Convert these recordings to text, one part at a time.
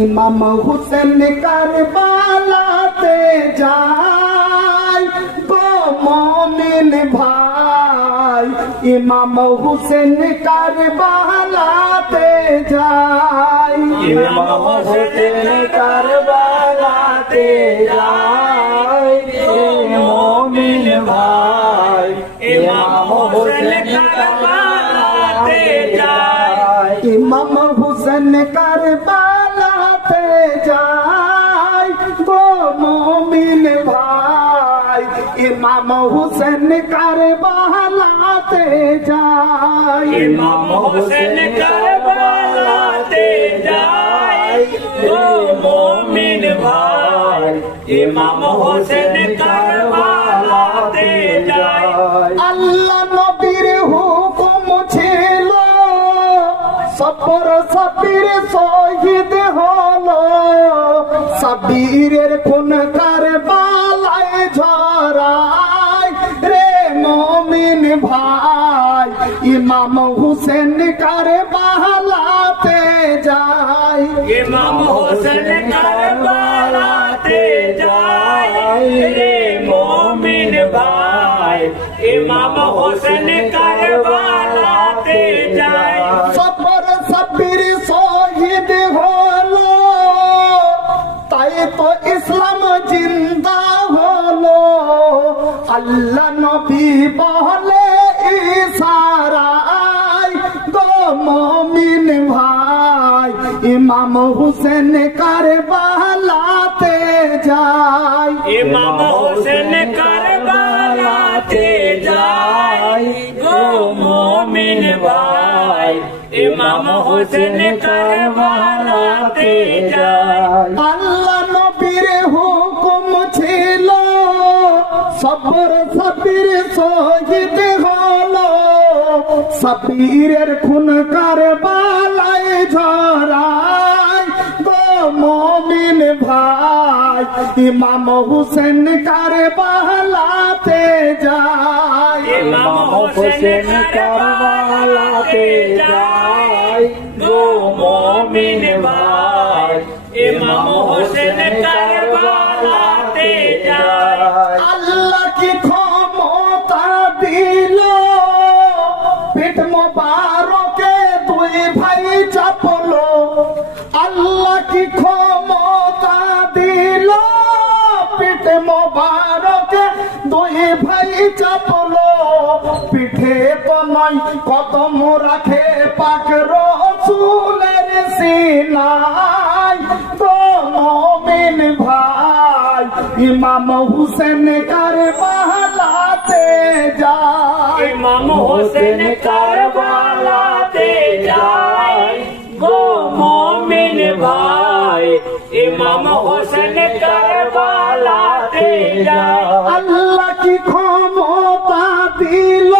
ইমাম হুসেন কারবালাতে যায় গো মুমিন ভাই, ইমাম হুসেন কারবালাতে যায়, ইমাম হুসেন কারবালাতে যায় ও মুমিন ভাই, ইমাম হুসেন কারবালাতে যায়, ইমাম হুসেন কারবালাতে যায় গো মুমিন ভাই, ইমাম হুসেন কারবালাতে যায়, ইমাম হুসেন কারবালাতে যায় ও মুমিন ভাই, ইমাম হুসেন কারবালাতে যায়। আল্লাহ নবীর হুকুম ছিল সবর সাবির শহীদ হলো, সাবিরের খুন কারবালায় ঝরায় রে মুমিন ভাই, ইমাম হুসেন কারবালাতে যায়, ইমাম হুসেন কারবালাতে যায় রে মুমিন ভাই, ইমাম হুসেন কারবালাতে যায়। সবর সাবির শহীদ হলো, তাই তো ইসলাম জিন্দা হলো, আল্লাহ নবী বলে ইশারায় গো মুমিন ভাই, ইমাম হুসেন কারবালাতে যায়, ইমাম হুসেন কারবালাতে যায় গো মুমিন ভাই, ইমাম হুসেন কারবালাতে যায়। আল্লাহ নবীর হুকুম ছিল সবর সাবির শহীদ হলো, সাবিরের খুন কারবালায় ঝরায় গো মুমিন ভাই, ইমাম হুসেন কারবালাতে যায়, ইমাম হুসেন কারবালাতে যায় গো মুমিন ভাই, ইমাম হুসেন কারবালাতে যায়। আল্লাহ কি ক্ষমতা দিল পিঠ মোবারকে দুই ভাই চাপলো, আল্লাহ কি ক্ষমতা দিল পিঠ মোবারকে দুই ভাই চাপলো, পিঠে তো নয় কদম রাখে পাক রসুলের সিনায় গো মুমিন ভাই, ইমাম হুসেন কারবালাতে যায়, ইমাম হুসেন কারবালাতে যায় গো মুমিন ভাই, ইমাম হুসেন কারবালাতে যায়। আল্লাহ কি ক্ষমতা দিল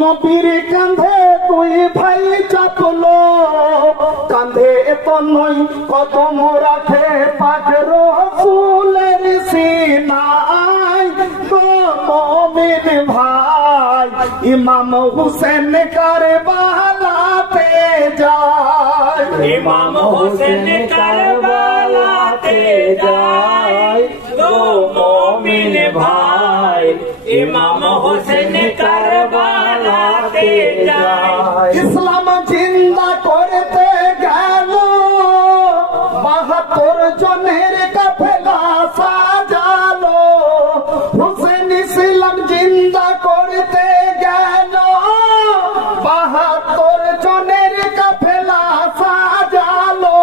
নবীর কাঁধে দুই ভাই চাপলো, কাঁধে তো নয় কদম রাখে পাক রসুলের সিনায় গো মুমিন ভাই, ইমাম হুসেন কারবালাতে যায়, ইমাম হুসেন কারবালাতে যায় গো মুমিন ভাই, ইমাম হুসেন কারবালাতে যায়। ইসলাম জিন্দা করতে গেল ৭২ জনের কাফেলা সাজালো, হুসেন ইসলাম জিন্দা করতে গেল ৭২ জনের কাফেলা সাজালো,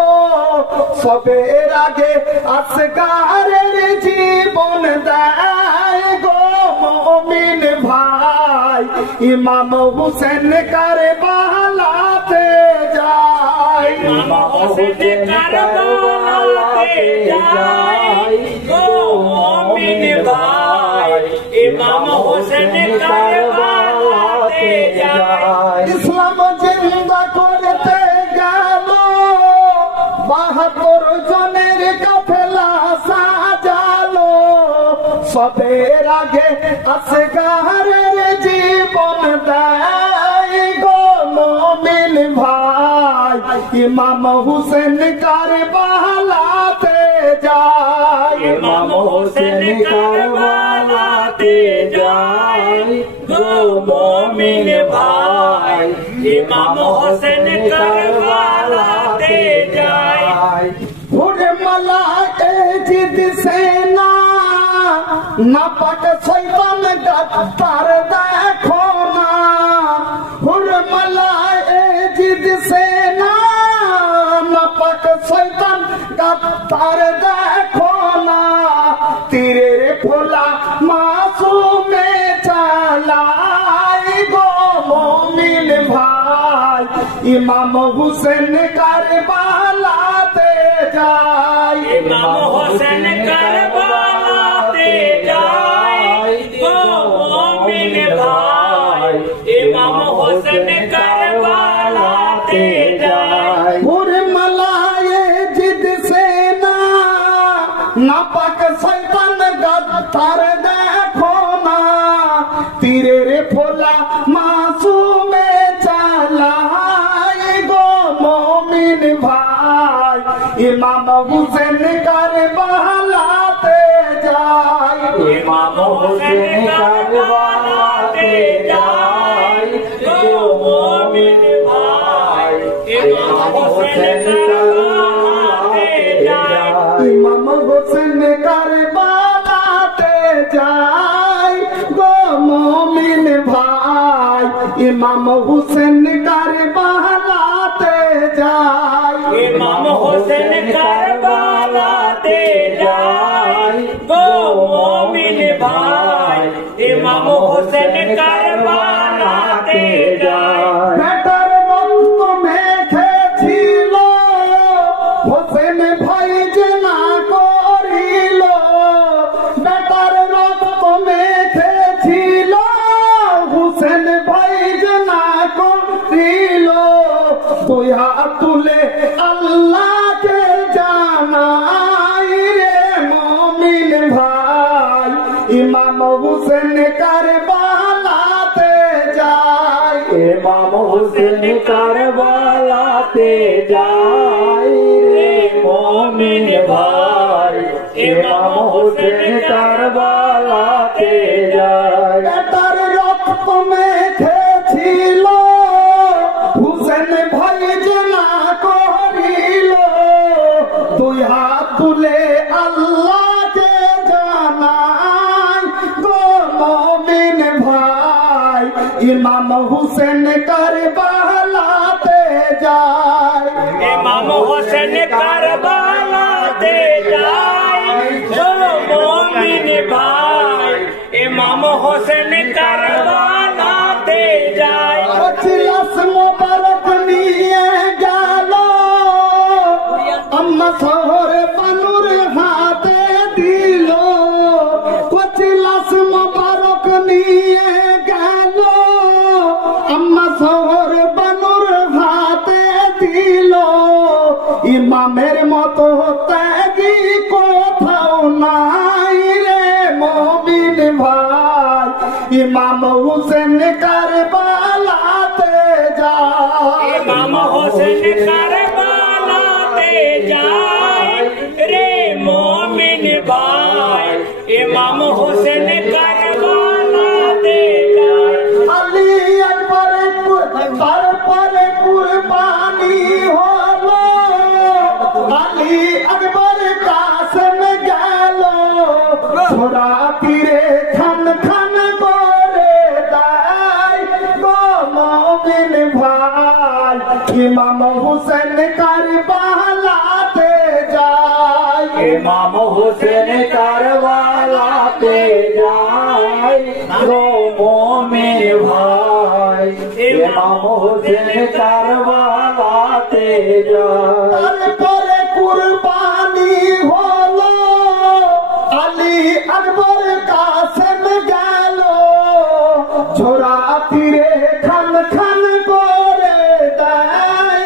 সবের আগে আসগারের জীবন দেয় গো মুমিন ভাই, ইমাম হুসেন কারবালাতে যায়, ইমাম হুসেন কারবালাতে যায় গো মুমিন ভাই, ইমাম হুসেন কারবালাতে যায়। ইসলাম জিন্দা করতে গেল ৭২ জনের কাফেলা সাজালো, সবের আগে আসগারের জীবন দেয় গো মুমিন ভাই, ইমাম হুসেন কারবালাতে যায় ইমাম হোসেন কারবালাতে যায় গো মুমিন ভাই ইমাম হোসেন কারবালাতে যায় ওরে মালাকে জিদ সেনা নাপাক শয়তান গাদ্দার দেখো না ওরে মালাকে জিদ সেনা নাপাক শয়তান গাদ্দার দেখো না তীরের ফোলা মাসুমে চালাই গো মুমিন ভাই ইমাম হুসেন কারবালাতে যায় ইমাম হোসেন কারবালাতে যায় গো মুমিন ভাই ইমাম হোসেন কারবালাতে যায় ওরে মালায়ে জিদ সেনা নাপাক শয়তান গাদ্দার দেখো না তীরের ফোলা মাসুমে চালাই গো মুমিন ভাই ইমাম হুসেন কারবালাতে যায় ইমাম হোসেন কারবালাতে যায় গো মুমিন ভাই ইমাম হোসেন কারবালাতে যায় ইমাম হোসেন কারবালাতে যায় গো মুমিন ভাই ইমাম হোসেন কারবালাতে যায় ইমাম হোসেন কারবালাতে যায় গো মুমিন ভাই ইমাম হোসেন কারবালাতে যায় বেটার রক্ত মেখেছিল হোসেন ভাই যে না করিল বেটার রক্ত মেখেছিল হোসেন ভাই যে না করিল তুই হাত তুলে আল্লাহকে জানাই রে মুমিন ভাই ইমাম হোসেন কারবালাতে যায় ইমাম হোসেন কারবালাতে যায় রে মুমিন ভাই ইমাম হোসেন কারবালাতে যায় বেটার রক্ত মেখেছিল হুসেন ভাই যে না করিল দুই হাত তুলে আল্লাহকে জানাই গো মুমিন ভাই ইমাম হুসেন কারবালাতে যায় ইমাম হোসেন কারবালাতে যায় গো মুমিন ভাই ইমাম হোসেন কারবালাতে যায় পঁচিশ মোবারক নিয়ে গেল আম্মা শহরে বানুর হাতে দিল পঁচিশ মোবারক নিয়ে গেল আম্মা শহরে বানুর হাতে দিল ইমামের মতো ত্যাগী কোথাও নাই রে মুমিন ভাই ইমাম হুসেন কারবালাতে যায় ইমাম হোসেন কারবালাতে যায় রে মুমিন ভাই ইমাম হোসেন কারবালাতে যায় আলী একবারে তারপরে কুরবানি হলো আলী একবার কাসম গেল ছোড়া তীরে খান খান করে দেয় গো মুমিন ভাই ইমাম হুসেন কারবালাতে যায় ইমাম হোসেন কারবালাতে যায় গো মুমিন ভাই ইমাম হোসেন কারবালাতে যায় তারপরে কুরবানি হলো আলী আকবর কাসেম গেল ছোড়া তীরে খান খান করে দেয়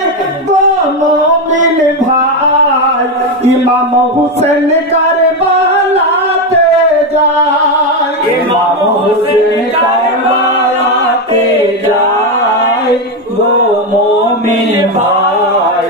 গো মুমিন ভাই ইমাম হুসেন কারবালাতে যায় ইমাম হোসেন কারবালাতে যায় গো মুমিন ভাই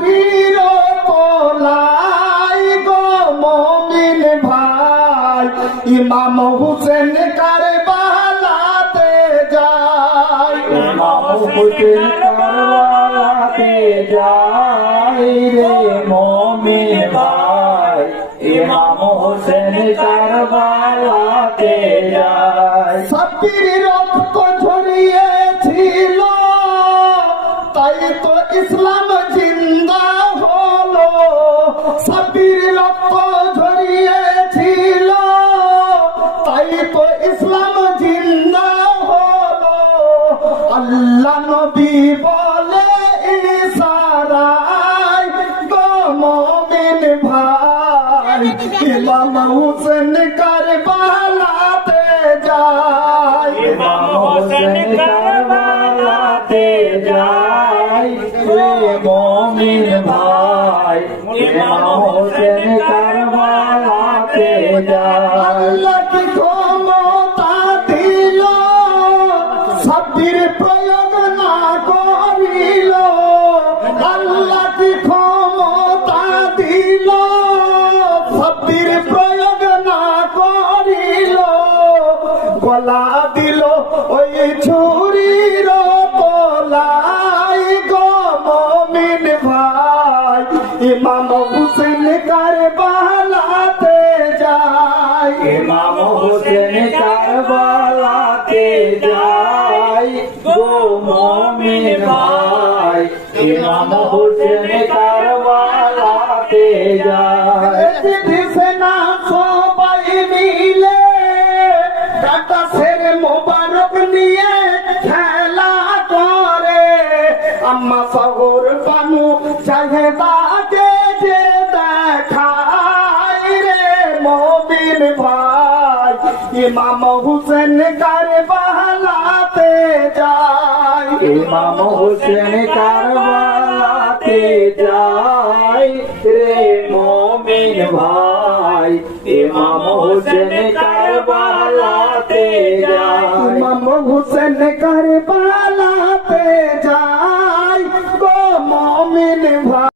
ছুরির তোলাই গো মমিন ভাই ইমাম হুসেন কারবালাতে যায় ইমাম হোসেন কারবালাতে যায় রে মুমিন ভাই ইমাম হোসেন কারবালাতে যায় সাব্বির রক্ত ঝরিয়েছিল তাই তো ইসলাম জিন্দা হলো সাব্বির রক্ত ঝরিয়েছিল তাই তো ইসলাম জিন্দা হলো আল্লাহ নবী বলে ইশারায় গো মুমিন ভাই ইমাম হুসেন কারবালাতে যায় ইমাম হোসেন কারবালাতে যায় রে মুমিন ভাই ইমাম হোসেন কারবালাতে যায় আল্লাহ কি ক্ষমতা দিল সাব্বির প্রয়োগ না করিল আল্লাহ কি ক্ষমতা দিল সাব্বির প্রয়োগ না করিল গলা দিল ওই ছুরির তোলাই গো মুমিন ভাই ইমাম হুসেন কারবালাতে যায় ইমাম হোসেন কারবালাতে যায় গো মুমিন ভাই ইমাম হোসেন কারবালাতে যায় দিছে না সবাই মিলে বাতাসের মোবারক নিয়ে খেলা করে আম্মা শহর বানু চাহেদাকে যে দেখায় রে মুমিন ভাই ইমাম হুসেন কারবালাতে যায় ইমাম হোসেন কারবালাতে যায় রে মুমিন ভাই ইমাম হোসেন কারবালাতে যায় ইমাম হুসেন কারবালাতে যায় গো মুমিন ভাই